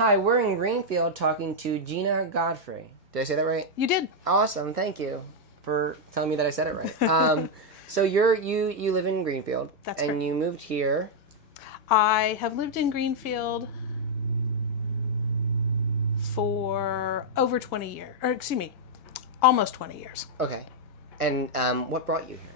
Hi, we're in Greenfield talking to Gina Godfrey. Did I say that right? You did. Awesome, thank you for telling me that I said it right. So you live in Greenfield. That's and correct. You moved here. I have lived in Greenfield for over 20 years, or excuse me, almost 20 years. Okay. And what brought you here?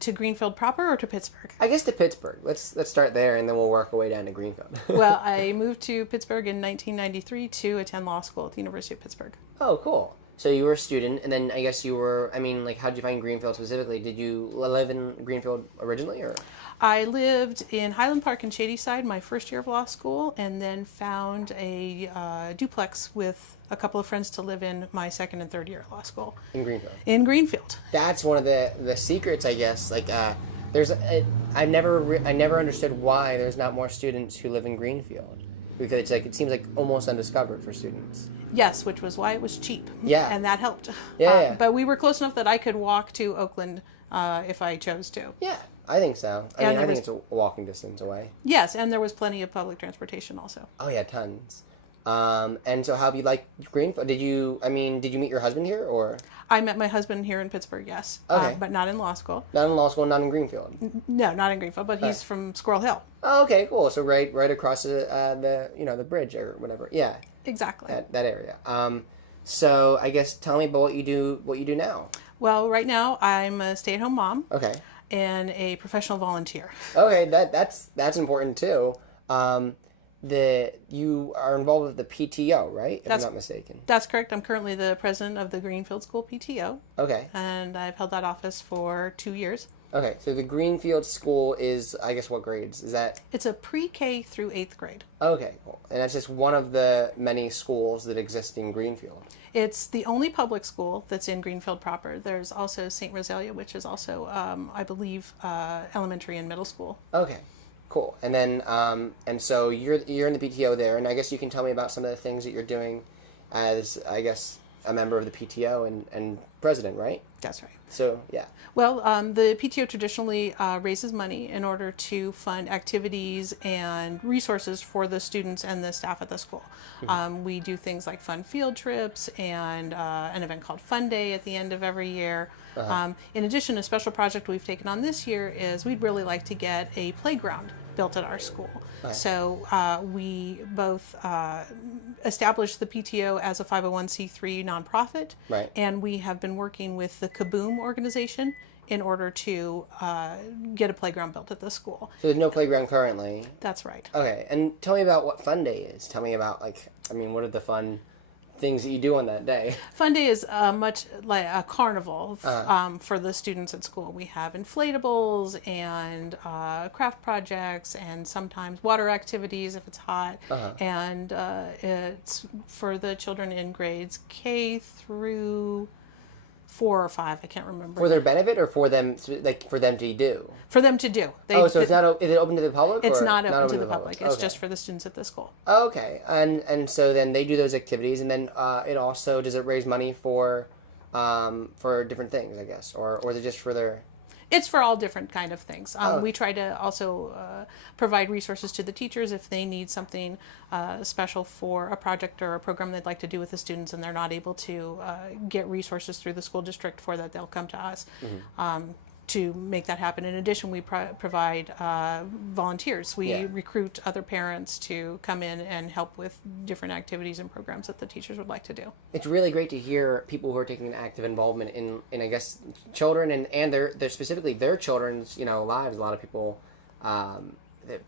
To Greenfield proper or to Pittsburgh? I guess to Pittsburgh. Let's start there, and then we'll work our way down to Greenfield. Well, I moved to Pittsburgh in 1993 to attend law school at the University of Pittsburgh. Oh, cool. So you were a student, and then I guess you were, how did you find Greenfield specifically? Did you live in Greenfield originally, or? I lived in Highland Park and Shadyside my first year of law school, and then found a duplex with a couple of friends to live in my second and third year of law school. In Greenfield? In Greenfield. That's one of the secrets, I guess. I never understood why there's not more students who live in Greenfield, because it seems like almost undiscovered for students. Yes, which was why it was cheap. Yeah. And that helped. Yeah. But we were close enough that I could walk to Oakland if I chose to. Yeah, I think so. I think it's a walking distance away. Yes, and there was plenty of public transportation also. Oh yeah, tons. And so how have you liked Greenfield? Did you meet your husband here, or? I met my husband here in Pittsburgh, yes. Okay. But not in law school. Not in law school, not in Greenfield? No, not in Greenfield, but he's from Squirrel Hill. Oh, okay, cool. So right across the bridge or whatever. Yeah. Exactly. That area. So I guess tell me about what you do now. Well, right now I'm a stay-at-home mom. Okay. And a professional volunteer. Okay, that's important too. You are involved with the PTO, right? If I'm not mistaken. That's correct. I'm currently the president of the Greenfield School PTO. Okay. And I've held that office for 2 years. Okay, so the Greenfield School is, I guess, what grades? Is that? It's a pre-K through 8th grade. Okay, cool. And that's just one of the many schools that exist in Greenfield. It's the only public school that's in Greenfield proper. There's also St. Rosalia, which is also, I believe, elementary and middle school. Okay, cool. And then, and so you're in the PTO there, and I guess you can tell me about some of the things that you're doing as, I guess, a member of the PTO and president, right? That's right. So, yeah. Well, the PTO traditionally raises money in order to fund activities and resources for the students and the staff at the school. Mm-hmm. We do things like fun field trips and an event called Fun Day at the end of every year. Uh-huh. In addition, a special project we've taken on this year is we'd really like to get a playground built at our school. Right. So we both established the PTO as a 501c3 nonprofit, right. And we have been working with the Kaboom organization in order to get a playground built at the school. So there's no playground currently? That's right. Okay, and tell me about what Fun Day is. Tell me about, what are the fun things that you do on that day? Fun Day is much like a carnival for the students at school. We have inflatables and craft projects and sometimes water activities if it's hot. And it's for the children in grades K through 4 or 5, I can't remember. For their benefit or for them to do? For them to do. So it's not, is it open to the public? It's or not open to the public. It's just for the students at the school. Okay. And so then they do those activities, and then it also, does it raise money for different things, I guess? Or is it just for their... It's for all different kind of things. We try to also provide resources to the teachers if they need something special for a project or a program they'd like to do with the students and they're not able to get resources through the school district for that, they'll come to us to make that happen. In addition, we provide volunteers. We recruit other parents to come in and help with different activities and programs that the teachers would like to do. It's really great to hear people who are taking an active involvement in I guess, children and their specifically their children's, lives. A lot of people, farm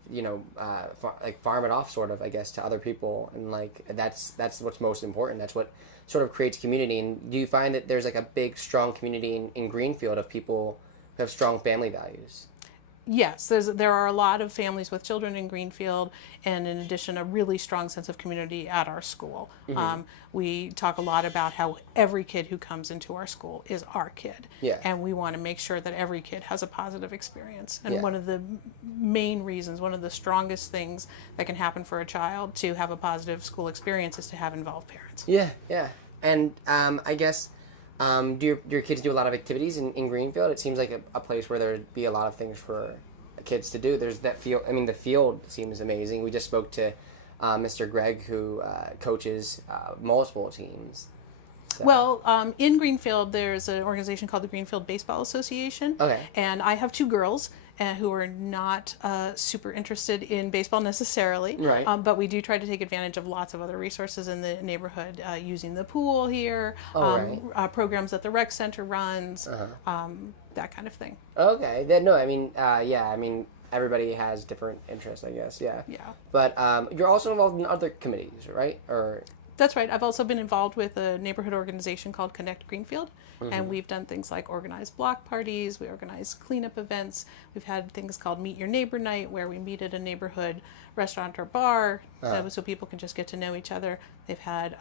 it off sort of, I guess, to other people. And that's what's most important. That's what sort of creates community. And do you find that there's a big, strong community in Greenfield of people who have strong family values? Yes, there are a lot of families with children in Greenfield, and in addition, a really strong sense of community at our school. Mm-hmm. We talk a lot about how every kid who comes into our school is our kid, and we want to make sure that every kid has a positive experience. And one of the main reasons, one of the strongest things that can happen for a child to have a positive school experience is to have involved parents. Yeah. And I guess... do your kids do a lot of activities in Greenfield? It seems like a place where there'd be a lot of things for kids to do. There's that field. The field seems amazing. We just spoke to Mr. Greg, who coaches multiple teams. So. Well, in Greenfield, there's an organization called the Greenfield Baseball Association. Okay. And I have two girls who are not super interested in baseball necessarily. Right. But we do try to take advantage of lots of other resources in the neighborhood, using the pool here, programs that the rec center runs, that kind of thing. Okay. Then, no, I mean, everybody has different interests, I guess. Yeah. Yeah. But you're also involved in other committees, right? Or That's right. I've also been involved with a neighborhood organization called Connect Greenfield, and we've done things like organized block parties, we organize cleanup events, we've had things called Meet Your Neighbor Night, where we meet at a neighborhood restaurant or bar, so people can just get to know each other. They've had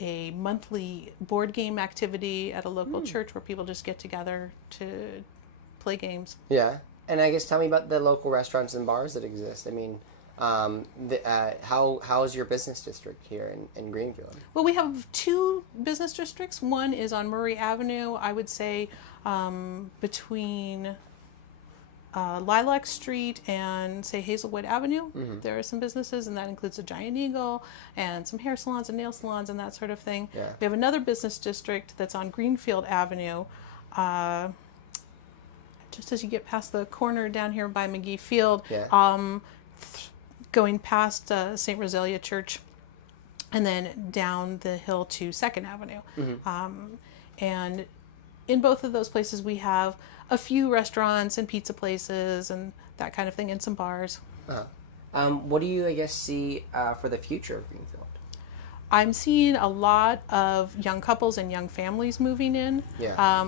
a monthly board game activity at a local church where people just get together to play games. Yeah. And I guess tell me about the local restaurants and bars that exist. I mean, how's your business district here in Greenfield? Well, we have two business districts. One is on Murray Avenue, I would say between Lilac Street and, say, Hazelwood Avenue. There are some businesses, and that includes a Giant Eagle and some hair salons and nail salons and that sort of thing. Yeah. We have another business district that's on Greenfield Avenue, just as you get past the corner down here by McGee Field. Yeah. Going past St. Rosalia Church, and then down the hill to 2nd Avenue. And in both of those places, we have a few restaurants and pizza places and that kind of thing, and some bars. What do you, I guess, see for the future of Greenfield? I'm seeing a lot of young couples and young families moving in. Yeah.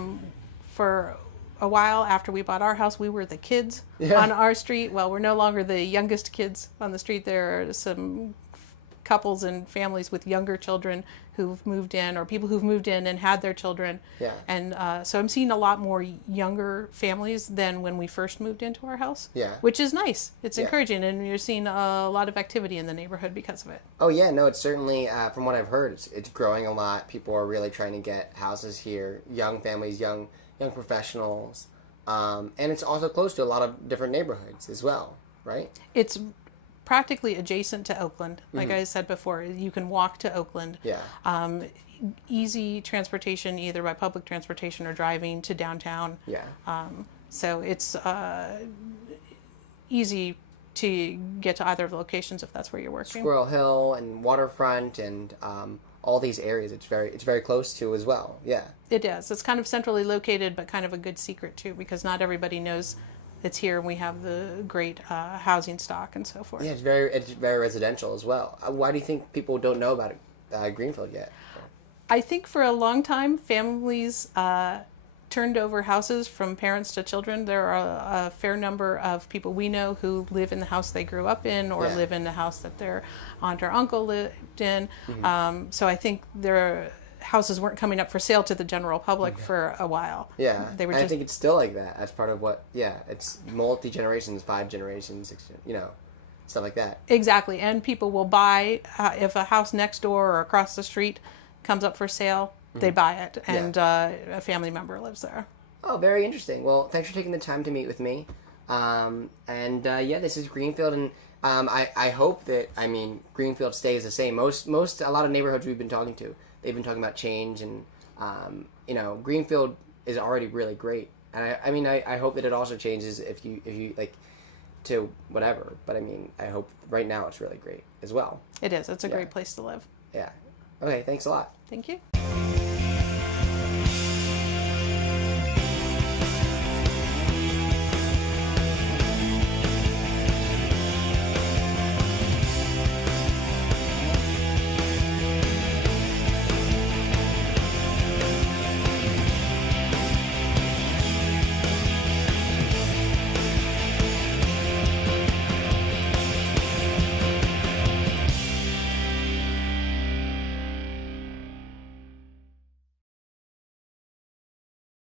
For a while after we bought our house, we were the kids on our street. Well, we're no longer the youngest kids on the street. There are some couples and families with younger children who've moved in, or people who've moved in and had their children. Yeah. And so I'm seeing a lot more younger families than when we first moved into our house. Yeah. Which is nice. It's encouraging, and you're seeing a lot of activity in the neighborhood because of it. Oh yeah, no, it's certainly from what I've heard, it's growing a lot. People are really trying to get houses here. Young families, young professionals, and it's also close to a lot of different neighborhoods as well, right? It's practically adjacent to Oakland. Like I said before, you can walk to Oakland. Yeah. Easy transportation, either by public transportation or driving to downtown. Yeah. So it's easy to get to either of the locations if that's where you're working. Squirrel Hill and Waterfront and all these areas, it's very close to as well. Yeah. It is. It's kind of centrally located, but kind of a good secret too, because not everybody knows it's here, and we have the great housing stock and so forth. Yeah, it's very residential as well. Why do you think people don't know about Greenfield yet? I think for a long time, families turned over houses from parents to children. There are a fair number of people we know who live in the house they grew up in, or live in the house that their aunt or uncle lived in. So I think their houses weren't coming up for sale to the general public for a while. Yeah, they were. I think it's still like that. That's part of what. Yeah, it's multi-generations, 5 generations, 6, stuff like that. Exactly, and people will buy if a house next door or across the street comes up for sale. They buy it, and a family member lives there. Oh, very interesting. Well, thanks for taking the time to meet with me. This is Greenfield, and I hope that Greenfield stays the same. A lot of neighborhoods we've been talking to, they've been talking about change, and Greenfield is already really great. And I hope that it also changes if you like to whatever. But I hope right now it's really great as well. It is. It's a great place to live. Yeah. Okay. Thanks a lot. Thank you.